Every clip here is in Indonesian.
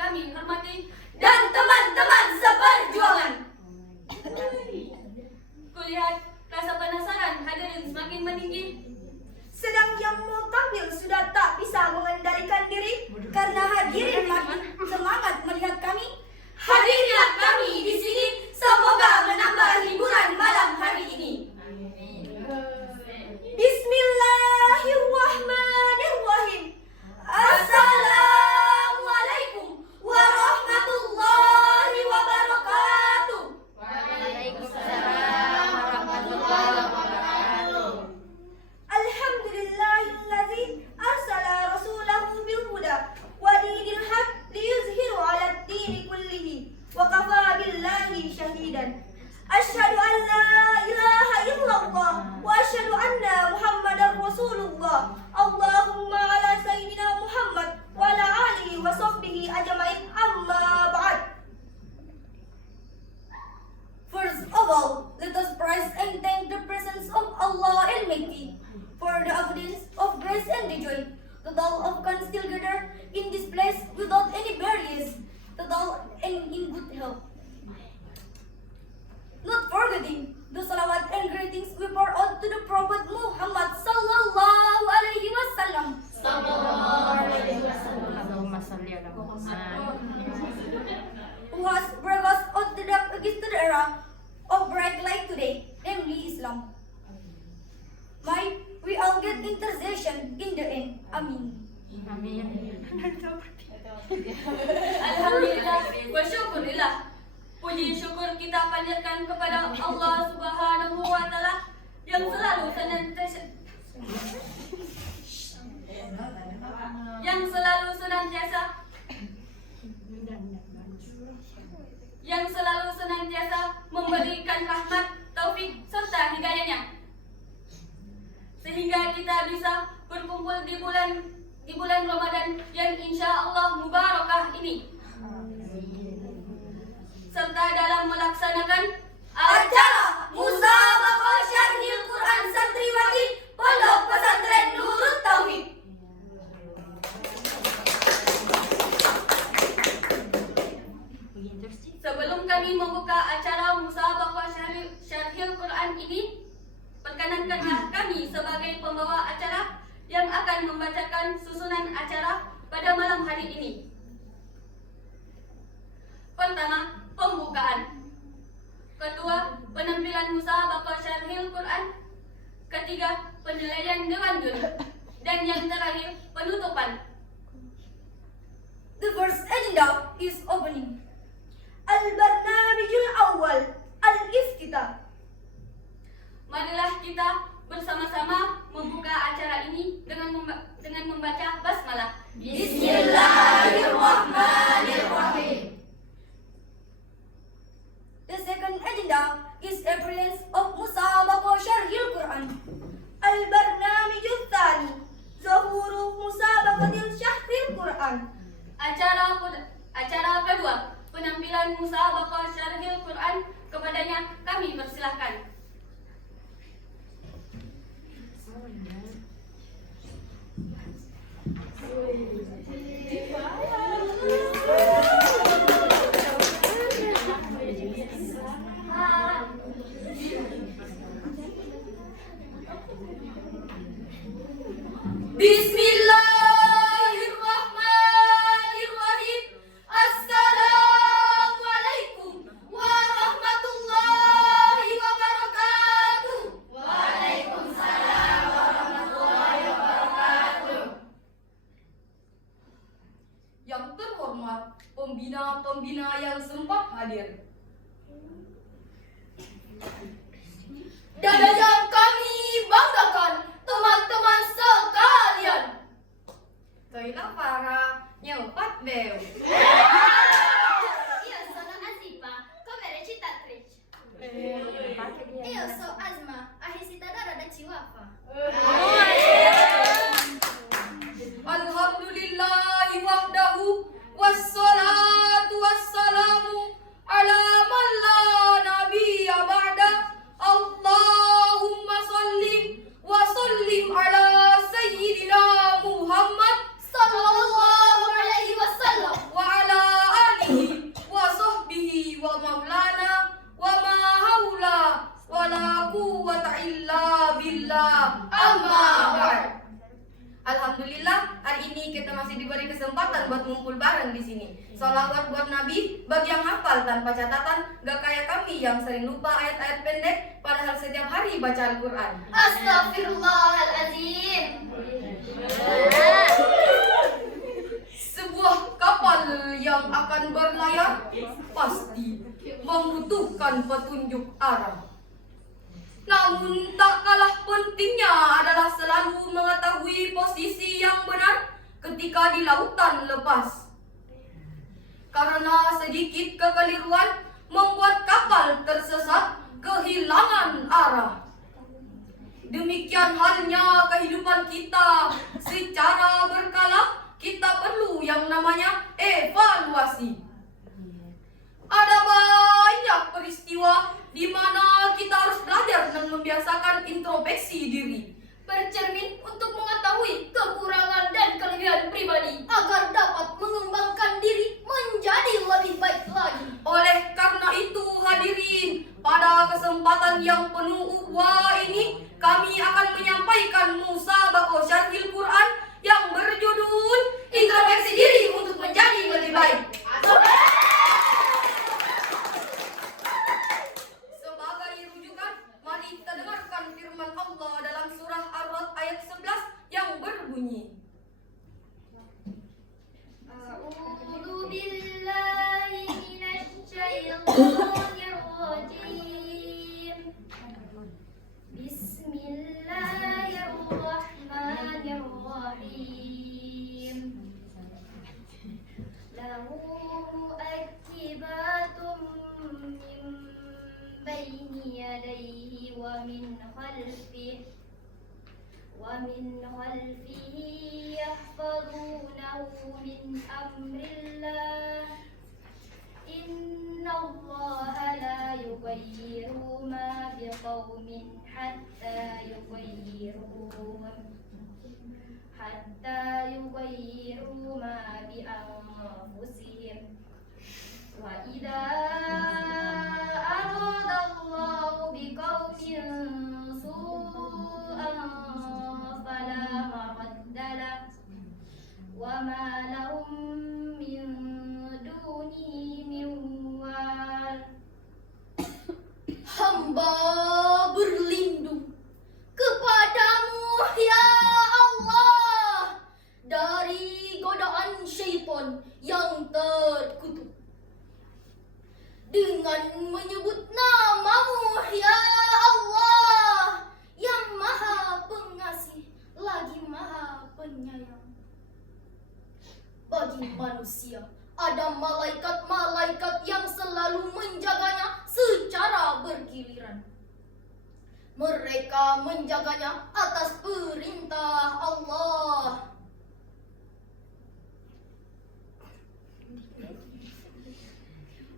kami hormati dan teman-teman seperjuangan. Kulihat rasa penasaran hadirin semakin meninggi. Sedang yang mau tampil sudah tak bisa mengendalikan diri karena hadirin makin semangat melihat kami. Hadirlah kami di sini, semoga menambah hiburan malam hari ini. Bismillahirrahmanirrahim. Assalamualaikum warahmatullahi wabarakatuh. Waalaikumsalam warahmatullahi wabarakatuh. Alhamdulillahilladzi arsala rasulahu bil huda wa dinil haq liyuzhiru 'ala ad-dini kullihi wa kafa billahi shahidan. Asyhadu an la ilaha illallah wa asyhadu anna Muhammadar Rasulullah. Allahumma ala sayyidina Muhammad wa ala alihi wa sahbihi ajma'in, amma ba'd. First of all, let us praise and thank the presence of Allah Almighty for the abundance of grace and joy that all of can still gather in this place without any barriers, that all and in good health. Not forgetting the salawat and greetings we pour out to the Prophet Muhammad sallallahu alaihi wasallam, Allahumma salli ala Muhammad. who has brought us out to the era of bright light today, namely Islam. May we all get intercession in the end. Amin. Amin. Alhamdulillah wa syukurillah. Puji syukur kita panjatkan kepada Allah Subhanahu wa Ta'ala yang selalu senantiasa memberikan rahmat, taufik serta hidayahnya, sehingga kita bisa berkumpul di bulan Ramadan yang insya Allah mubarakah ini, serta dalam melaksanakan acara Musabaqah Syarhil Quran Santriwati Pondok Pesantren Nurut Tauhid. Sebelum kami membuka acara Musabaqah Syarhil Quran ini, perkenankanlah kami sebagai pembawa acara yang akan membacakan susunan acara pada malam hari ini. Pertama, pembukaan. Kedua, penampilan Musabaqah Syarhil Quran. Ketiga, penilaian dewan juri. Dan yang terakhir, penutupan. The first agenda is opening. Al-Barnamijul Awal, Al-Iftitah. Marilah kita bersama-sama membuka acara ini dengan membaca basmalah. Bismillahirrahmanirrahim. The second agenda is appearance of Musabaqah Syarhil Quran. Al-Barnamijul Tsani, Zuhuru Musabaqatil Syarhil Quran. Acara kedua, penampilan Musabaqah Syarhil Quran. Kepadanya kami persilahkan. Bismillahirrahmanirrahim. Assalamualaikum warahmatullahi wabarakatuh. Waalaikumsalam warahmatullahi wabarakatuh. Yang terhormat pembina-pembina yang sempat hadir, dan yang kami banggakan teman-teman sekalian. Toina para nyempat beo. Io sono Asifa, come recitatrice. Io Io sono Asma, recitadora da Chihuahua. Alhamdulillahi wahdahu wassalatu wassalamu ala man la nabiyya ba'da. Allahumma sallim wa sallim ala sayyidina Muhammad Sallallahu alaihi wasallam. wa ala di sini. Salawat buat Nabi bagi yang hafal tanpa catatan, gak kayak kami yang sering lupa ayat-ayat pendek padahal setiap hari baca Al-Quran. Astaghfirullahaladzim. Sebuah kapal yang akan berlayar pasti membutuhkan petunjuk arah. Namun tak kalah pentingnya adalah selalu mengetahui posisi yang benar ketika di lautan lepas. Karena sedikit kekeliruan membuat kapal tersesat, kehilangan arah. Demikian halnya kehidupan kita, secara berkala kita perlu yang namanya evaluasi. Ada banyak peristiwa di mana kita harus belajar dan membiasakan introspeksi diri. Bercermin untuk mengetahui kekurangan dan kelebihan pribadi agar dapat mengembangkan diri menjadi lebih baik lagi. Oleh karena itu hadirin, pada kesempatan yang penuh ukhuwah ini kami akan menyampaikan musabaqah syarhil Quran yang berjudul Introspeksi Diri untuk Menjadi Lebih Baik. Sebagai rujukan, mari kita dengarkan firman Allah dalam surah Ar-Ra'd ayat 11 yang berbunyi, A'udzu billahi minasy syaithanir rajim. Bismillahirrahmanirrahim. Lahu mu'aqqibatun min baini yadayhi wa min khalfihi yahfazunahu min amrillah. Inna Allaha la yughayyiru ma biqaumin hatta yughayyiru ma bi anfusihim. Wa idza arada Allahu biqaumin su'an fala maradda lahu wa ma lahum min dunihi min wal. Hamba berlindung kepadamu ya Allah dari godaan syaitan yang terkutuk dengan menyebut namamu ya Allah yang maha pengasih lagi maha penyayang. Bagi manusia ada malaikat-malaikat yang selalu menjaganya secara bergiliran. Mereka menjaganya atas perintah Allah.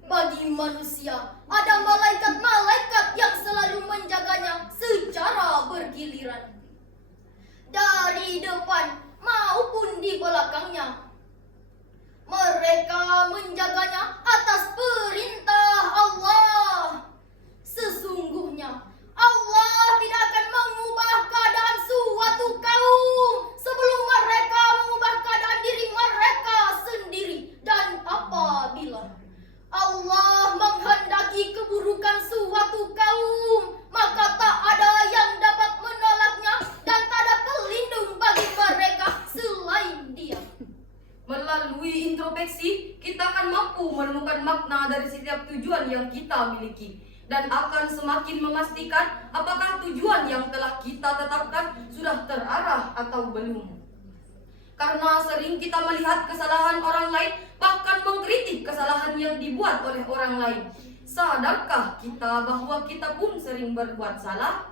Bagi manusia ada malaikat-malaikat yang selalu menjaganya secara bergiliran, dari depan maupun di belakangnya. Mereka menjaganya atas perintah Allah. Sesungguhnya Allah tidak akan mengubah keadaan suatu kaum sebelum mereka mengubah keadaan diri mereka sendiri. Dan apabila Allah menghendaki keburukan suatu kaum, maka tak ada yang dapat menolaknya dan tak ada pelindung bagi mereka selain Dia. melalui introspeksi kita akan mampu menemukan makna dari setiap tujuan yang kita miliki dan akan semakin memastikan apakah tujuan yang telah kita tetapkan sudah terarah atau belum. Karena sering kita melihat kesalahan orang lain, bahkan mengkritik kesalahan yang dibuat oleh orang lain. Sadarkah kita bahwa kita pun sering berbuat salah?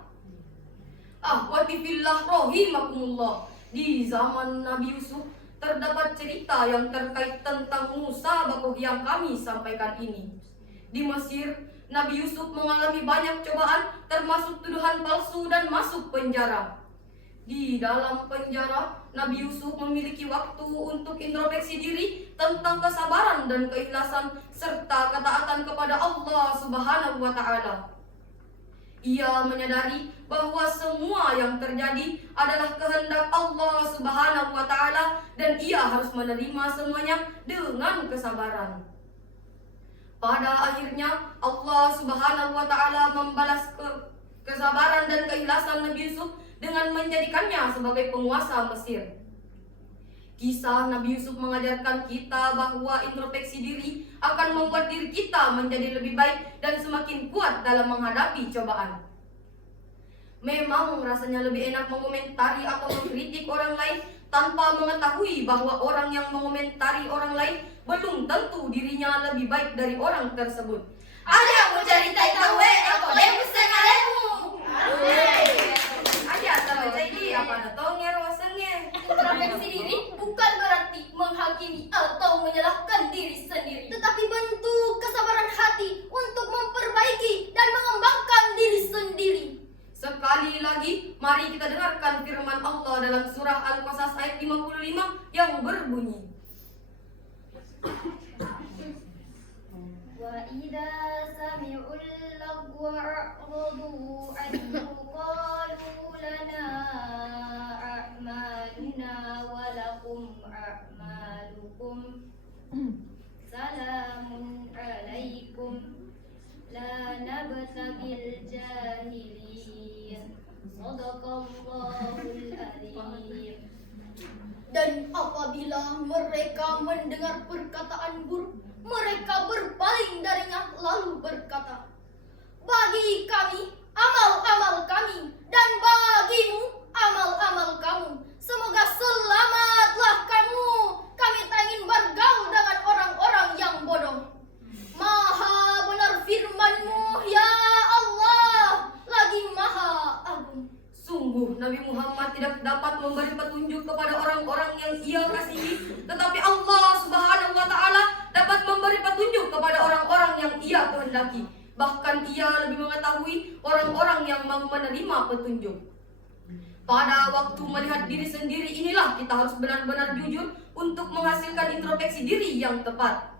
Ahwati fillah rahimakumullah, di zaman Nabi Yusuf terdapat cerita yang terkait tentang musabaqah yang kami sampaikan ini. Di Mesir, Nabi Yusuf mengalami banyak cobaan, termasuk tuduhan palsu dan masuk penjara. Di dalam penjara, Nabi Yusuf memiliki waktu untuk introspeksi diri tentang kesabaran dan keikhlasan serta ketaatan kepada Allah Subhanahu wa Ta'ala. Ia menyadari bahwa semua yang terjadi adalah kehendak Allah Subhanahu wa Ta'ala, dan ia harus menerima semuanya dengan kesabaran. Pada akhirnya Allah Subhanahu wa Ta'ala membalas kesabaran dan keikhlasan Nabi Yusuf dengan menjadikannya sebagai penguasa Mesir. Kisah Nabi Yusuf mengajarkan kita bahwa introspeksi diri akan membuat diri kita menjadi lebih baik dan semakin kuat dalam menghadapi cobaan. Memang rasanya lebih enak mengomentari atau mengkritik orang lain tanpa mengetahui bahwa orang yang mengomentari orang lain belum tentu dirinya lebih baik dari orang tersebut. Ada yang mau cari takeaway atau lemu setengah lemu? Aja sama jadi apa datangnya rasanya. Introspeksi diri bukan berarti menghakimi atau menyalahkan diri sendiri, tetapi bentuk kesabaran hati untuk memperbaiki dan mengembangkan diri sendiri. Sekali lagi, mari kita dengarkan firman Allah dalam surah Al-Qasas ayat 55 yang berbunyi, وَإِذَا سَمِعُوا اللَّغْوَ أَعْرَضُوا عَنْهُ قَالُوا لَنَا أَعْمَالُنَا وَلَكُمْ أَعْمَالُكُمْ سَلَامٌ عَلَيْكُمْ لَا نَبْتَغِي الْجَاهِلِينَ صَدَقَ اللَّهُ الْعَظِيمُ. Dan apabila mereka mendengar perkataan buruk, mereka berpaling darinya lalu berkata, bagi kami amal-amal kami dan bagimu amal-amal kamu. Semoga selamatlah kamu. Kami tak ingin bergaul dengan orang-orang yang bodoh. Maha benar firman-Mu ya Allah, lagi maha agung. sungguh Nabi Muhammad tidak dapat memberi petunjuk kepada orang-orang yang ia kasihi, tetapi Allah Subhanahu wa Ta'ala dapat memberi petunjuk kepada orang-orang yang ia kehendaki. Bahkan ia lebih mengetahui orang-orang yang mau menerima petunjuk. Pada waktu melihat diri sendiri inilah kita harus benar-benar jujur untuk menghasilkan introspeksi diri yang tepat.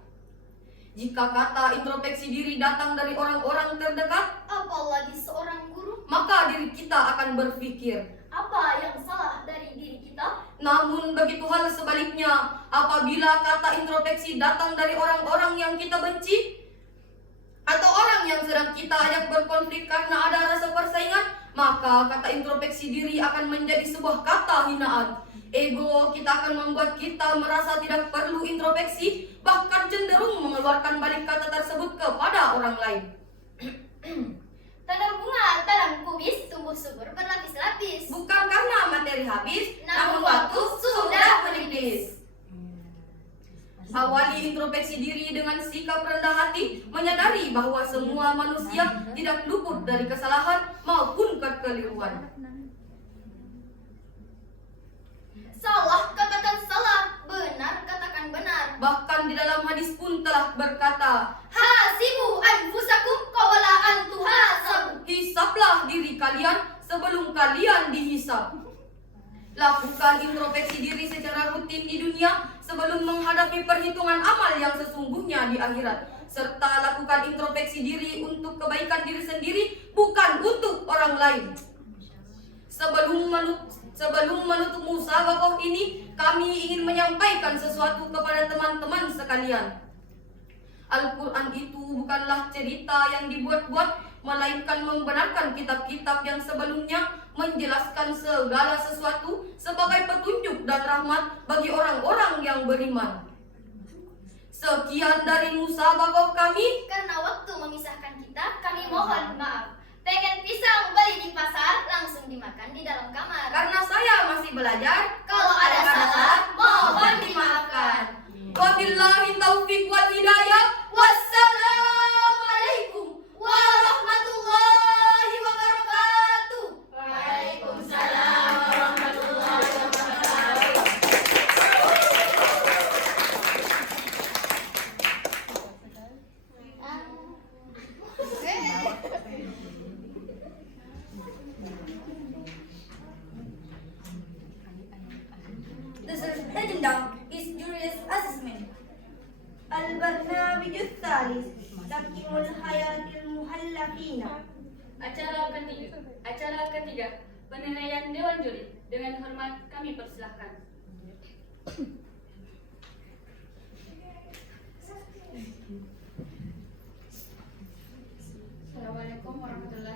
Jika kata introspeksi diri datang dari orang-orang terdekat, Apalagi seorang guru, maka diri kita akan berpikir, apa yang salah dari diri kita? namun begitu hal sebaliknya, apabila kata introspeksi datang dari orang-orang yang kita benci atau orang yang sedang kita ajak berkonflik karena ada rasa persaingan, maka kata introspeksi diri akan menjadi sebuah kata hinaan. Ego kita akan membuat kita merasa tidak perlu introspeksi, bahkan cenderung mengeluarkan balik kata tersebut kepada orang lain. Tanam bunga, tanam kubis, tumbuh subur berlapis-lapis. Bukan karena materi habis, Namun waktu sudah menipis. Awali introspeksi diri dengan sikap rendah hati, menyadari bahwa semua manusia tidak luput dari kesalahan maupun kekeliruan. Salah katakan salah, benar katakan benar. Bahkan di dalam hadis pun telah berkata, Hasibu anfusakum qabla an tuhasabu. hisaplah diri kalian sebelum kalian dihisap. Lakukan introspeksi diri secara rutin di dunia sebelum menghadapi perhitungan amal yang sesungguhnya di akhirat. Serta lakukan introspeksi diri untuk kebaikan diri sendiri, bukan untuk orang lain. Sebelum menutup musabaqah ini, kami ingin menyampaikan sesuatu kepada teman-teman sekalian. Al-Quran itu bukanlah cerita yang dibuat-buat, melainkan membenarkan kitab-kitab yang sebelumnya, menjelaskan segala sesuatu sebagai petunjuk dan rahmat bagi orang-orang yang beriman. Sekian dari musabaqah kami. Karena waktu memisahkan kita, kami mohon maaf. Pengen pisang beli di pasar, langsung dimakan di dalam kamar. Karena saya masih belajar, Kalau ada salah, mohon dimaafkan. wabillahi taufiq wal hidayah. Wassalamualaikum warahmatullahi wabarakatuh. Waalaikumsalam warahmatullahi wabarakatuh. The third agenda is jury's assessment. البرنامج الثالث تقييم الحياة المحلفين. Acara ketiga, penilaian Dewan Juri. Dengan hormat kami persilahkan. Assalamualaikum warahmatullahi